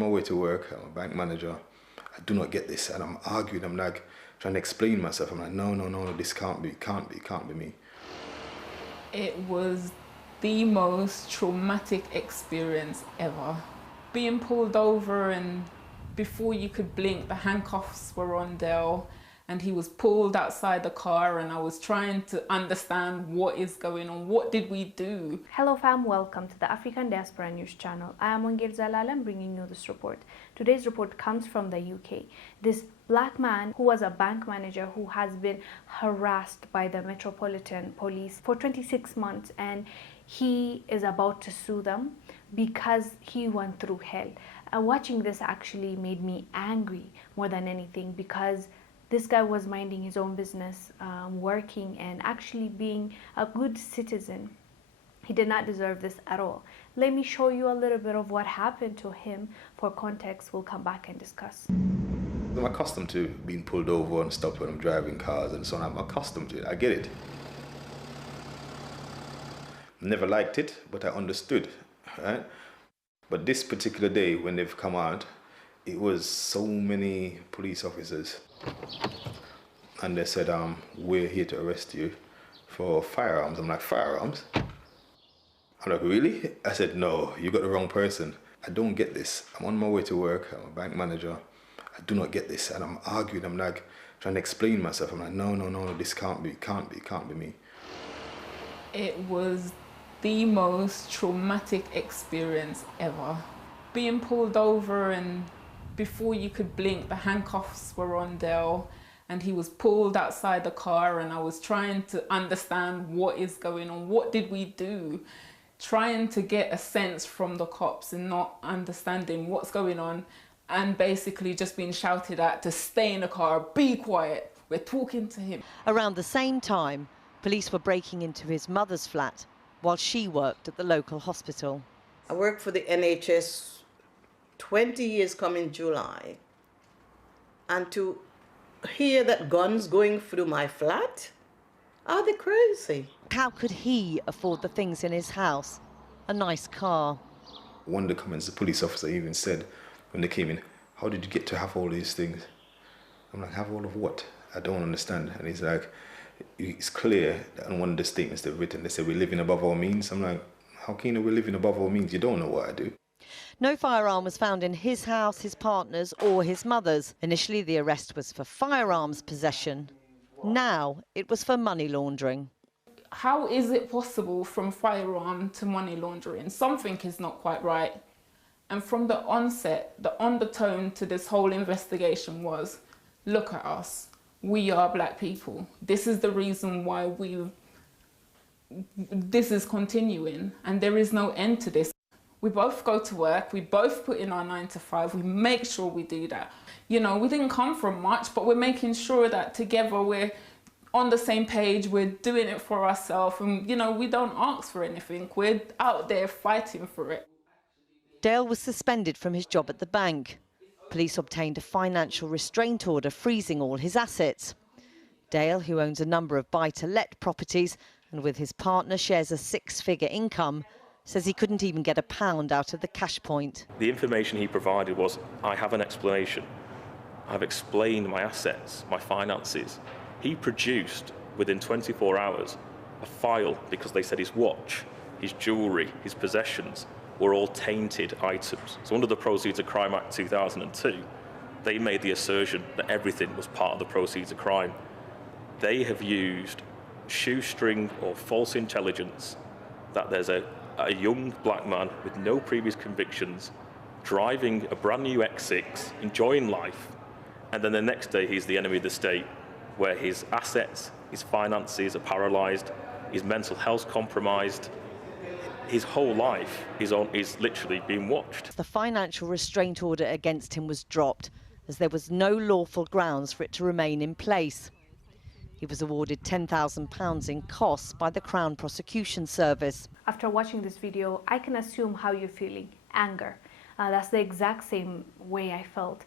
my way to work. I'm a bank manager. I do not get this. And I'm arguing. I'm like trying to explain myself. I'm like, no, this can't be me. It was the most traumatic experience ever. Being pulled over, and before you could blink, the handcuffs were on Dale, and he was pulled outside the car, and I was trying to understand what is going on. What did we do? Hello fam, welcome to the African Diaspora News channel. I am Wongel Zelalem bringing you this report. Today's report comes from the UK. This black man who was a bank manager who has been harassed by the Metropolitan Police for 26 months, and he is about to sue them because he went through hell. Watching this actually made me angry more than anything, because this guy was minding his own business, working and actually being a good citizen. He did not deserve this at all. Let me show you a little bit of what happened to him. For context, we'll come back and discuss. I'm accustomed to being pulled over and stopped when I'm driving cars and so on. I'm accustomed to it. I get it. Never liked it, but I understood, right? But this particular day when they've come out, it was so many police officers. And they said, we're here to arrest you for firearms. I'm like, firearms? I'm like, really? I said, no, you got the wrong person. I don't get this. I'm on my way to work. I'm a bank manager. I do not get this. And I'm arguing. I'm like trying to explain myself. I'm like, no, this can't be me. It was the most traumatic experience ever. Being pulled over, and before you could blink, the handcuffs were on Dale, and he was pulled outside the car, and I was trying to understand what is going on. What did we do? Trying to get a sense from the cops and not understanding what's going on, and basically just being shouted at to stay in the car, be quiet, we're talking to him. Around the same time, police were breaking into his mother's flat while she worked at the local hospital. I worked for the NHS 20 years coming July, and to hear that guns going through my flat, are they crazy? How could he afford the things in his house? A nice car. One of the comments the police officer even said when they came in, how did you get to have all these things? I'm like, have all of what? I don't understand. And he's like, it's clear that in one of the statements they've written, they say we're living above our means. I'm like, how can you know we're living above our means? You don't know what I do. No firearm was found in his house, his partner's or his mother's. Initially, the arrest was for firearms possession. Now it was for money laundering. How is it possible from firearm to money laundering? Something is not quite right. And from the onset, the undertone to this whole investigation was, look at us. We are black people. This is the reason why this is continuing, and there is no end to this. We both go to work, we both put in our 9 to 5, we make sure we do that. You know, we didn't come from much, but we're making sure that together we're on the same page, we're doing it for ourselves, and you know, we don't ask for anything, we're out there fighting for it. Dale was suspended from his job at the bank. Police obtained a financial restraint order freezing all his assets. Dale, who owns a number of buy-to-let properties and with his partner shares a 6-figure income, says he couldn't even get £1 out of the cash point. The information he provided was, I have an explanation. I've explained my assets, my finances. He produced, within 24 hours, a file because they said his watch, his jewellery, his possessions were all tainted items. So under the Proceeds of Crime Act 2002, they made the assertion that everything was part of the proceeds of crime. They have used shoestring or false intelligence that there's a young black man with no previous convictions driving a brand new X6, enjoying life, and then the next day he's the enemy of the state, where his assets, his finances are paralysed, his mental health compromised. His whole life is literally being watched. The financial restraint order against him was dropped, as there was no lawful grounds for it to remain in place. He was awarded £10,000 in costs by the Crown Prosecution Service. After watching this video, I can assume how you're feeling. Anger. That's the exact same way I felt.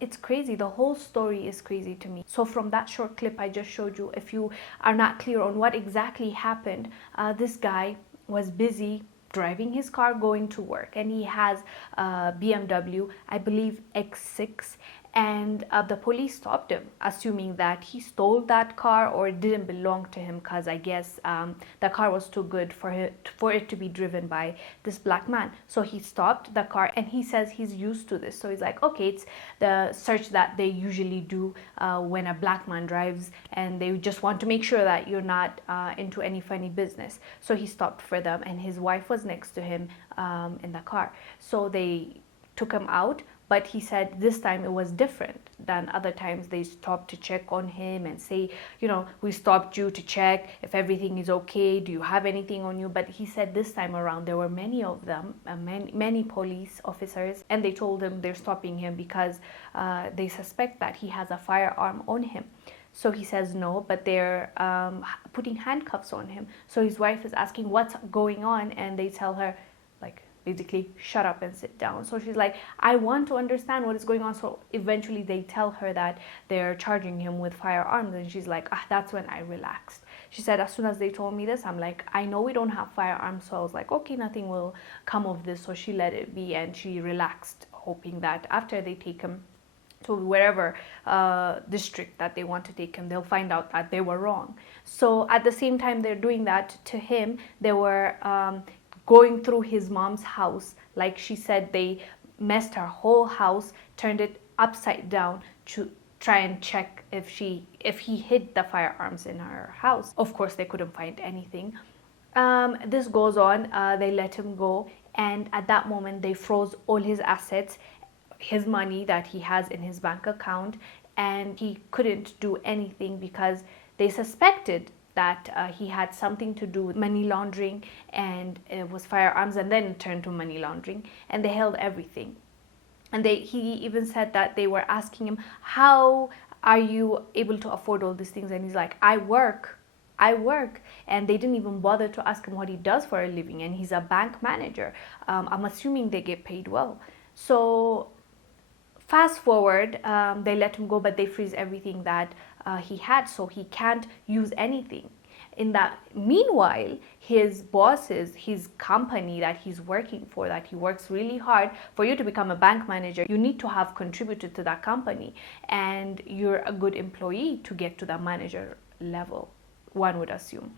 It's crazy. The whole story is crazy to me. So from that short clip I just showed you, if you are not clear on what exactly happened, this guy was busy driving his car going to work, and he has a BMW, I believe X6, and the police stopped him, assuming that he stole that car or it didn't belong to him, because I guess the car was too good for it to be driven by this black man. So he stopped the car, and he says he's used to this. So he's like, okay, it's the search that they usually do when a black man drives, and they just want to make sure that you're not into any funny business. So he stopped for them, and his wife was next to him in the car. So they took him out. But he said this time it was different than other times. They stopped to check on him and say, you know, we stopped you to check if everything is okay. Do you have anything on you? But he said this time around there were many of them, many police officers, and they told him they're stopping him because they suspect that he has a firearm on him. So he says no, but they're putting handcuffs on him. So his wife is asking what's going on, and they tell her, like, basically, shut up and sit down. So she's like, I want to understand what is going on. So eventually they tell her that they're charging him with firearms, and she's like, that's when I relaxed. She said, as soon as they told me this, I'm like, I know we don't have firearms. So I was like, okay, nothing will come of this. So she let it be, and she relaxed, hoping that after they take him to wherever district that they want to take him, they'll find out that they were wrong. So at the same time they're doing that to him, they were going through his mom's house. Like she said, they messed her whole house, turned it upside down to try and check if he hid the firearms in her house. Of course, they couldn't find anything. This goes on. They let him go, and at that moment, they froze all his assets, his money that he has in his bank account, and he couldn't do anything because they suspected that he had something to do with money laundering, and it was firearms, and then it turned to money laundering, and they held everything. And he even said that they were asking him, how are you able to afford all these things? And he's like, I work. And they didn't even bother to ask him what he does for a living, and he's a bank manager. I'm assuming they get paid well. So fast forward, they let him go, but they freeze everything that he had, so he can't use anything. In that meanwhile, his bosses, his company that he's working for, that he works really hard for, you to become a bank manager, you need to have contributed to that company, and you're a good employee to get to the manager level, one would assume.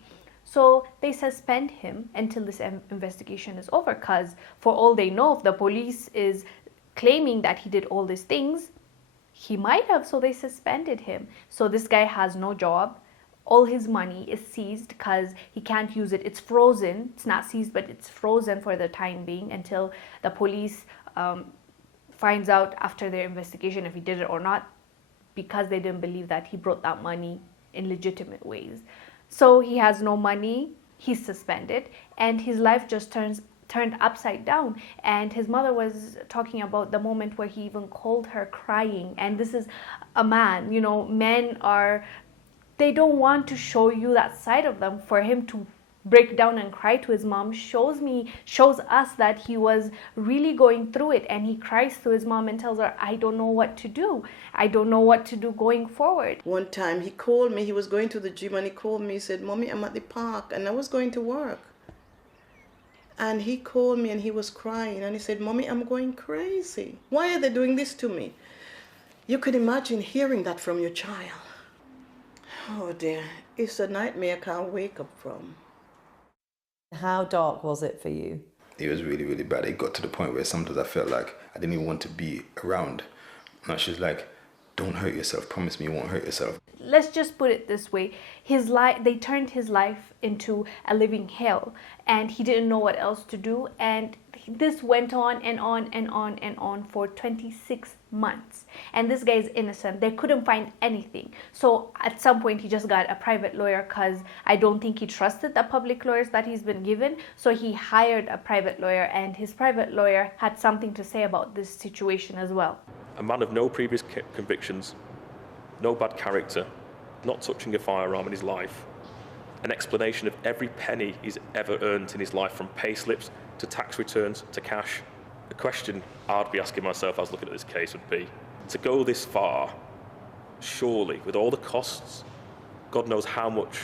So they suspend him until this investigation is over, because for all they know, if the police is claiming that he did all these things, he might have. So they suspended him. So this guy has no job. All his money is seized because he can't use it. It's frozen. It's not seized, but it's frozen for the time being until the police finds out after their investigation if he did it or not, because they didn't believe that he brought that money in legitimate ways. So he has no money. He's suspended, and his life just turned upside down. And his mother was talking about the moment where he even called her crying. And this is a man, you know, men they don't want to show you that side of them. For him to break down and cry to his mom shows us that he was really going through it. And he cries to his mom and tells her, I don't know what to do. I don't know what to do going forward. One time he called me, he was going to the gym, and he called me, he said, Mommy, I'm at the park, and I was going to work. And he called me and he was crying, and he said, Mommy, I'm going crazy. Why are they doing this to me? You could imagine hearing that from your child. Oh dear, it's a nightmare I can't wake up from. How dark was it for you? It was really, really bad. It got to the point where sometimes I felt like I didn't even want to be around. And she's like, don't hurt yourself. Promise me you won't hurt yourself. Let's just put it this way. They turned his life into a living hell, and he didn't know what else to do. And this went on and on and on and on for 26 months. And this guy is innocent. They couldn't find anything. So at some point, he just got a private lawyer, because I don't think he trusted the public lawyers that he's been given. So he hired a private lawyer, and his private lawyer had something to say about this situation as well. A man of no previous convictions, no bad character, not touching a firearm in his life, an explanation of every penny he's ever earned in his life, from pay slips to tax returns to cash. The question I'd be asking myself as looking at this case would be, to go this far, surely with all the costs, God knows how much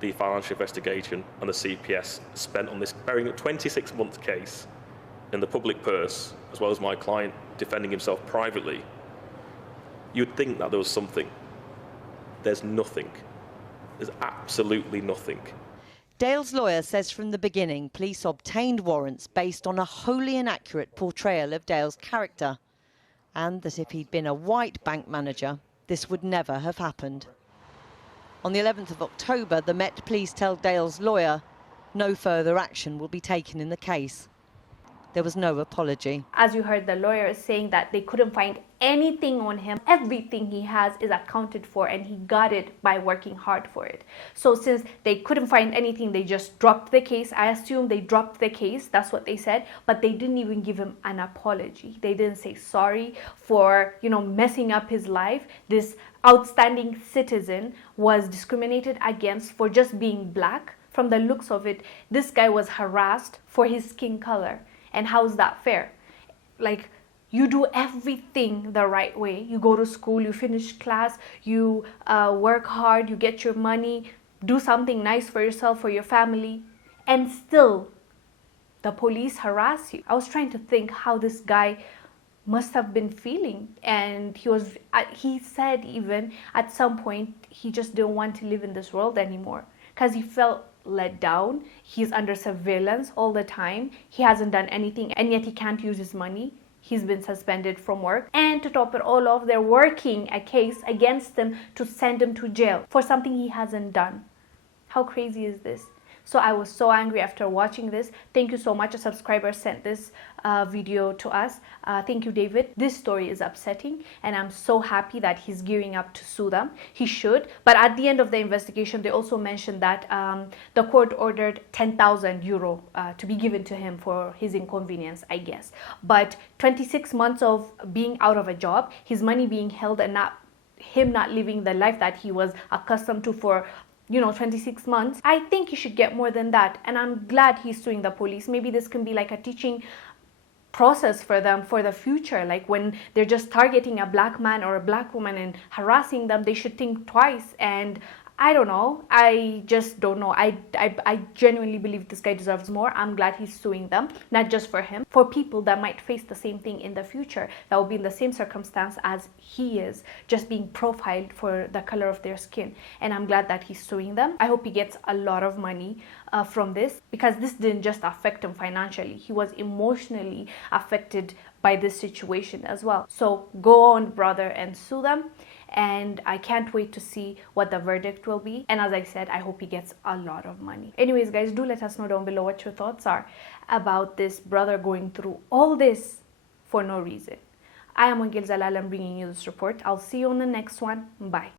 the financial investigation and the CPS spent on this very 26-month case in the public purse, as well as my client defending himself privately, you'd think that there was something. There's nothing. There's absolutely nothing. Dale's lawyer says from the beginning police obtained warrants based on a wholly inaccurate portrayal of Dale's character, and that if he'd been a white bank manager, this would never have happened. On the 11th of October, the Met Police tell Dale's lawyer no further action will be taken in the case. There was no apology. As you heard, the lawyer is saying that they couldn't find anything on him. Everything he has is accounted for, and he got it by working hard for it. So since they couldn't find anything, they just dropped the case. I assume they dropped the case. That's what they said. But they didn't even give him an apology. They didn't say sorry for, messing up his life. This outstanding citizen was discriminated against for just being black. From the looks of it, this guy was harassed for his skin color. And how's that fair? Like, you do everything the right way. You go to school, you finish class, you work hard, you get your money, do something nice for yourself, for your family, and still the police harass you. I was trying to think how this guy must have been feeling, and he said even at some point he just didn't want to live in this world anymore because he felt let down. He's under surveillance all the time. He hasn't done anything, and yet he can't use his money. He's been suspended from work, and to top it all off, they're working a case against him to send him to jail for something he hasn't done. How crazy is this? So I was so angry after watching this. Thank you so much. A subscriber sent this video to us. Thank you, David. This story is upsetting, and I'm so happy that he's gearing up to sue them. He should. But at the end of the investigation, they also mentioned that the court ordered 10,000 euro to be given to him for his inconvenience, I guess. But 26 months of being out of a job, his money being held, and him not living the life that he was accustomed to for 26 months. I think he should get more than that, and I'm glad he's suing the police. Maybe this can be like a teaching process for them for the future. Like when they're just targeting a black man or a black woman and harassing them, they should think twice. And I don't know. I just don't know. I genuinely believe this guy deserves more. I'm glad he's suing them, not just for him, for people that might face the same thing in the future, that will be in the same circumstance as he is, just being profiled for the color of their skin. And I'm glad that he's suing them. I hope he gets a lot of money from this, because this didn't just affect him financially. He was emotionally affected by this situation as well. So go on, brother, and sue them. And I can't wait to see what the verdict will be. And as I said, I hope he gets a lot of money. Anyways, guys, do let us know down below what your thoughts are about this brother going through all this for no reason. I am Wongel Zelalem bringing you this report. I'll see you on the next one. Bye.